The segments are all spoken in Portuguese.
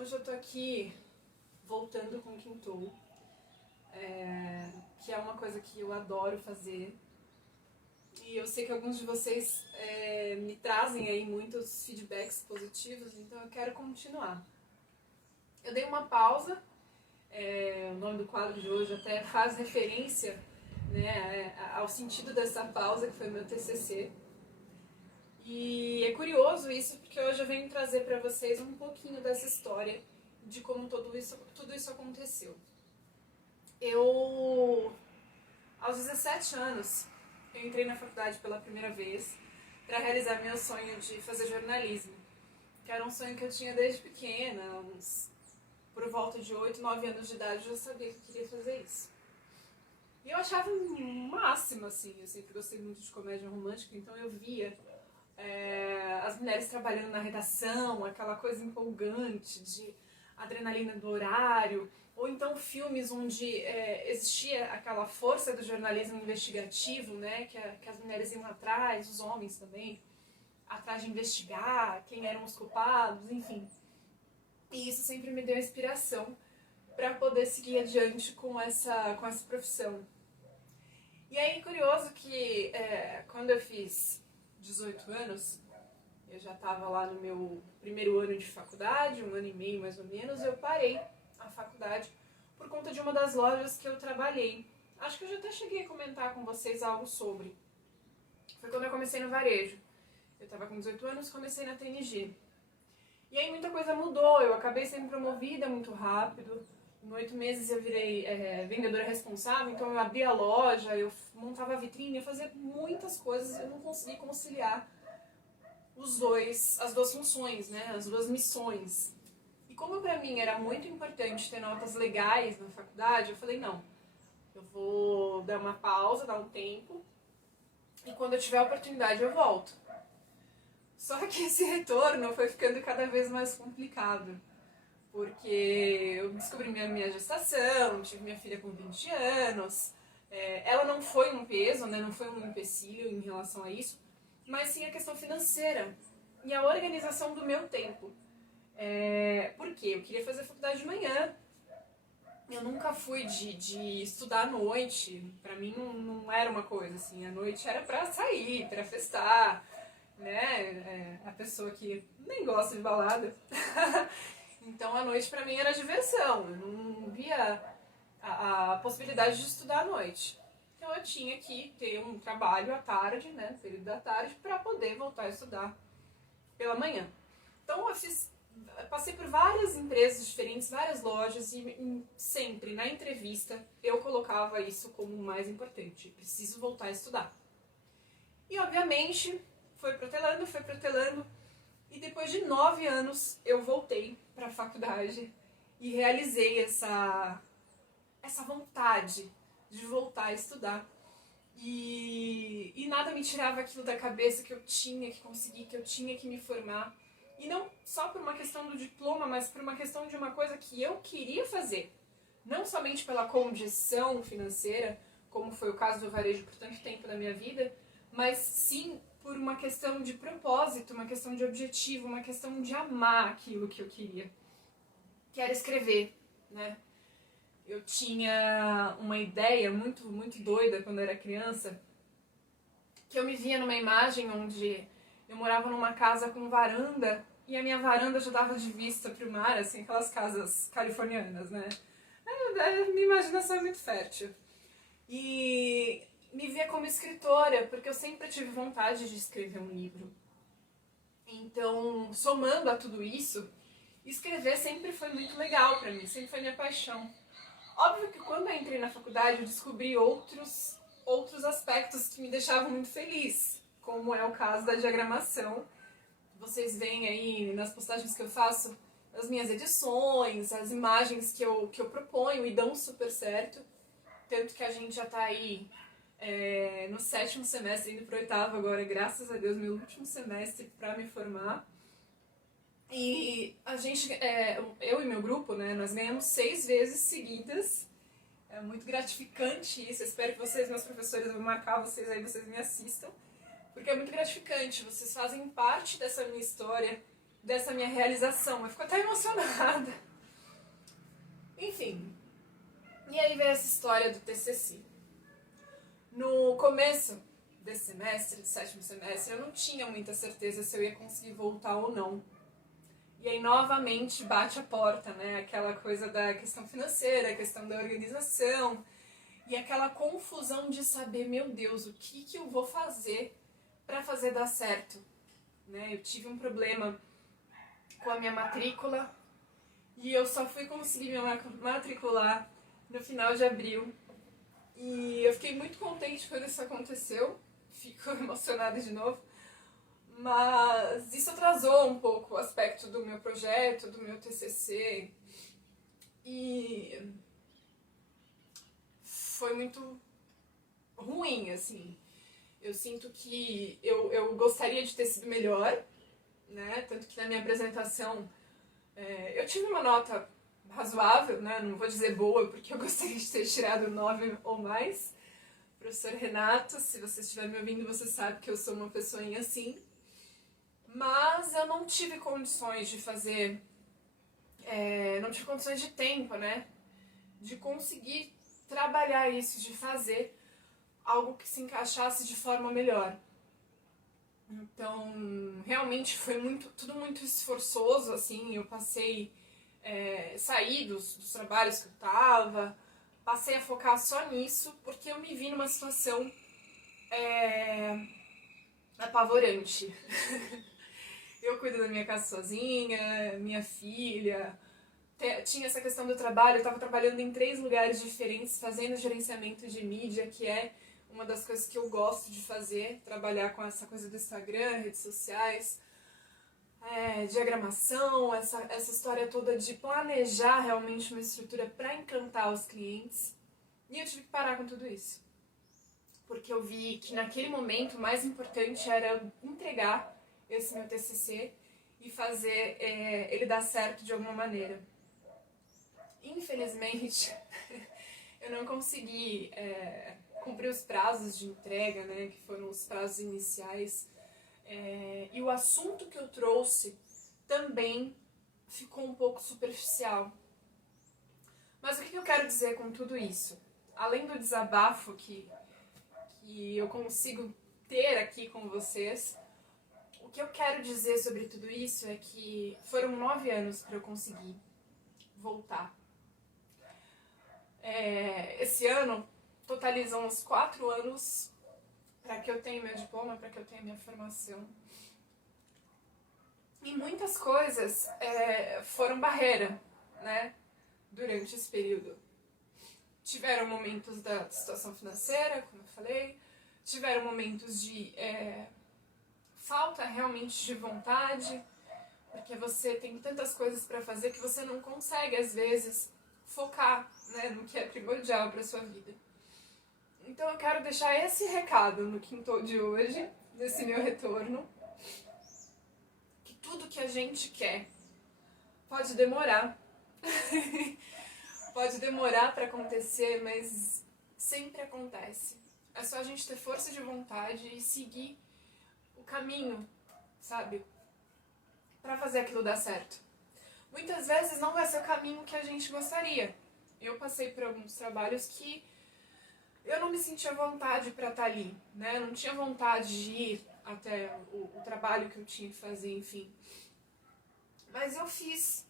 Hoje eu tô aqui voltando com o Quintou, que é uma coisa que eu adoro fazer. E eu sei que alguns de vocês me trazem aí muitos feedbacks positivos, então eu quero continuar. Eu dei uma pausa, o nome do quadro de hoje até faz referência, né, ao sentido dessa pausa, que foi meu TCC. E é curioso isso, porque hoje eu venho trazer para vocês um pouquinho dessa história, de como tudo isso aconteceu. Aos 17 anos, eu entrei na faculdade pela primeira vez para realizar meu sonho de fazer jornalismo, que era um sonho que eu tinha desde pequena, por volta de 8, 9 anos de idade, eu já sabia que eu queria fazer isso. E eu achava o máximo, assim, eu sempre gostei muito de comédia romântica, então eu via as mulheres trabalhando na redação, aquela coisa empolgante de adrenalina do horário, ou então filmes onde existia aquela força do jornalismo investigativo, né, que as mulheres iam atrás, os homens também, atrás de investigar quem eram os culpados, enfim. E isso sempre me deu inspiração para poder seguir adiante com essa profissão. E aí, curioso que quando eu fiz 18 anos, eu já estava lá no meu primeiro ano de faculdade, 1 ano e meio mais ou menos, eu parei a faculdade por conta de uma das lojas que eu trabalhei. Acho que eu já até cheguei a comentar com vocês algo sobre. Foi quando eu comecei no varejo. Eu estava com 18 anos, comecei na TNG. E aí muita coisa mudou, eu acabei sendo promovida muito rápido. Em 8 meses eu virei vendedora responsável, então eu abria a loja, eu montava a vitrine, eu fazia muitas coisas, eu não consegui conciliar as duas funções, né, as duas missões. E como para mim era muito importante ter notas legais na faculdade, eu falei, não, eu vou dar uma pausa, dar um tempo, e quando eu tiver a oportunidade eu volto. Só que esse retorno foi ficando cada vez mais complicado, porque eu descobri minha gestação, tive minha filha com 20 anos, ela não foi um peso, né, não foi um empecilho em relação a isso, mas sim a questão financeira e a organização do meu tempo. Por quê? Eu queria fazer faculdade de manhã, eu nunca fui de estudar à noite, pra mim não era uma coisa assim, a noite era pra sair, pra festar, né, a pessoa que nem gosta de balada. Então a noite pra mim era diversão, eu não via a possibilidade de estudar à noite. Então eu tinha que ter um trabalho à tarde, né, no período da tarde, para poder voltar a estudar pela manhã. Então eu passei por várias empresas diferentes, várias lojas, e sempre na entrevista eu colocava isso como o mais importante, preciso voltar a estudar. E obviamente foi protelando, e depois de 9 anos eu voltei para a faculdade e realizei essa vontade de voltar a estudar. E nada me tirava aquilo da cabeça, que eu tinha que conseguir, que eu tinha que me formar. E não só por uma questão do diploma, mas por uma questão de uma coisa que eu queria fazer. Não somente pela condição financeira, como foi o caso do varejo por tanto tempo da minha vida, mas sim por uma questão de propósito, uma questão de objetivo, uma questão de amar aquilo que eu queria, que era escrever, né? Eu tinha uma ideia muito, muito doida quando eu era criança, que eu me via numa imagem onde eu morava numa casa com varanda, e a minha varanda já dava de vista pro mar, assim, aquelas casas californianas, né? Minha imaginação é muito fértil. E me via como escritora, porque eu sempre tive vontade de escrever um livro. Então, somando a tudo isso, escrever sempre foi muito legal pra mim, sempre foi minha paixão. Óbvio que quando eu entrei na faculdade eu descobri outros aspectos que me deixavam muito feliz, como é o caso da diagramação. Vocês veem aí nas postagens que eu faço as minhas edições, as imagens que eu proponho e dão super certo. Tanto que a gente já tá aí no 7º semestre, indo pro 8º agora, graças a Deus, meu último semestre para me formar. E a gente, eu e meu grupo, né, nós ganhamos 6 vezes seguidas. É muito gratificante isso. Eu espero que vocês, meus professores, eu vou marcar vocês aí me assistam. Porque é muito gratificante. Vocês fazem parte dessa minha história dessa minha realização. Eu fico até emocionada. Enfim. E aí veio essa história do TCC. No começo desse semestre, do 7º semestre, eu não tinha muita certeza se eu ia conseguir voltar ou não. E aí novamente bate a porta, né? Aquela coisa da questão financeira, a questão da organização e aquela confusão de saber, meu Deus, o que eu vou fazer para fazer dar certo, né? Eu tive um problema com a minha matrícula e eu só fui conseguir me matricular no final de abril. E eu fiquei muito contente quando isso aconteceu, fico emocionada de novo. Mas isso atrasou um pouco o aspecto do meu projeto, do meu TCC. E foi muito ruim, assim. Eu sinto que eu gostaria de ter sido melhor, né? Tanto que na minha apresentação eu tive uma nota razoável, né? Não vou dizer boa, porque eu gostaria de ter tirado 9 ou mais. Professor Renato, se você estiver me ouvindo, você sabe que eu sou uma pessoinha assim. Mas eu não tive condições de fazer, não tive condições de tempo, né? De conseguir trabalhar isso, de fazer algo que se encaixasse de forma melhor. Então, realmente foi tudo muito esforçoso, assim. Eu saí dos trabalhos que eu tava, passei a focar só nisso, porque eu me vi numa situação apavorante. Eu cuido da minha casa sozinha, minha filha. Tinha essa questão do trabalho, eu estava trabalhando em 3 lugares diferentes, fazendo gerenciamento de mídia, que é uma das coisas que eu gosto de fazer, trabalhar com essa coisa do Instagram, redes sociais, diagramação, essa história toda de planejar realmente uma estrutura para encantar os clientes. E eu tive que parar com tudo isso. Porque eu vi que naquele momento o mais importante era entregar esse meu TCC e fazer ele dar certo de alguma maneira. Infelizmente, eu não consegui cumprir os prazos de entrega, né, que foram os prazos iniciais. E o assunto que eu trouxe também ficou um pouco superficial. Mas o que eu quero dizer com tudo isso? Além do desabafo que eu consigo ter aqui com vocês, o que eu quero dizer sobre tudo isso é que foram 9 anos para eu conseguir voltar. Esse ano totalizam uns 4 anos para que eu tenha meu diploma, para que eu tenha minha formação. E muitas coisas foram barreira, né, durante esse período. Tiveram momentos da situação financeira, como eu falei, tiveram momentos de falta realmente de vontade, porque você tem tantas coisas para fazer que você não consegue, às vezes, focar, né, no que é primordial para sua vida. Então eu quero deixar esse recado no Quintou de hoje, nesse meu retorno, que tudo que a gente quer pode demorar. Pode demorar para acontecer, mas sempre acontece. É só a gente ter força de vontade e seguir o caminho, sabe? Para fazer aquilo dar certo. Muitas vezes não vai ser o caminho que a gente gostaria. Eu passei por alguns trabalhos que eu não me sentia vontade para estar ali, né? Eu não tinha vontade de ir até o trabalho que eu tinha que fazer, enfim. Mas eu fiz,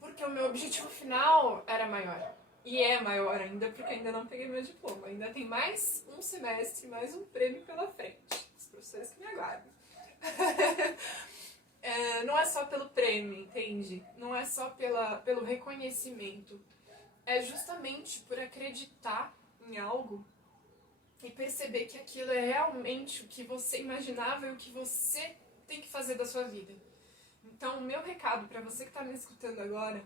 porque o meu objetivo final era maior. E é maior ainda, porque ainda não peguei meu diploma. Ainda tem mais um semestre, mais um prêmio pela frente. Os professores que me aguardam. Não é só pelo prêmio, entende? Não é só pelo reconhecimento. É justamente por acreditar em algo e perceber que aquilo é realmente o que você imaginava e o que você tem que fazer da sua vida. Então, o meu recado para você que está me escutando agora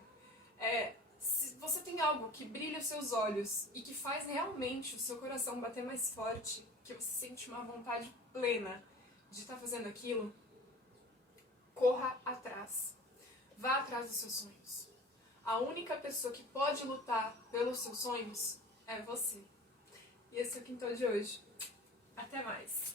é: se você tem algo que brilha os seus olhos e que faz realmente o seu coração bater mais forte, que você sente uma vontade plena de estar fazendo aquilo, corra atrás. Vá atrás dos seus sonhos. A única pessoa que pode lutar pelos seus sonhos é você. E esse é o Quintou de hoje. Até mais!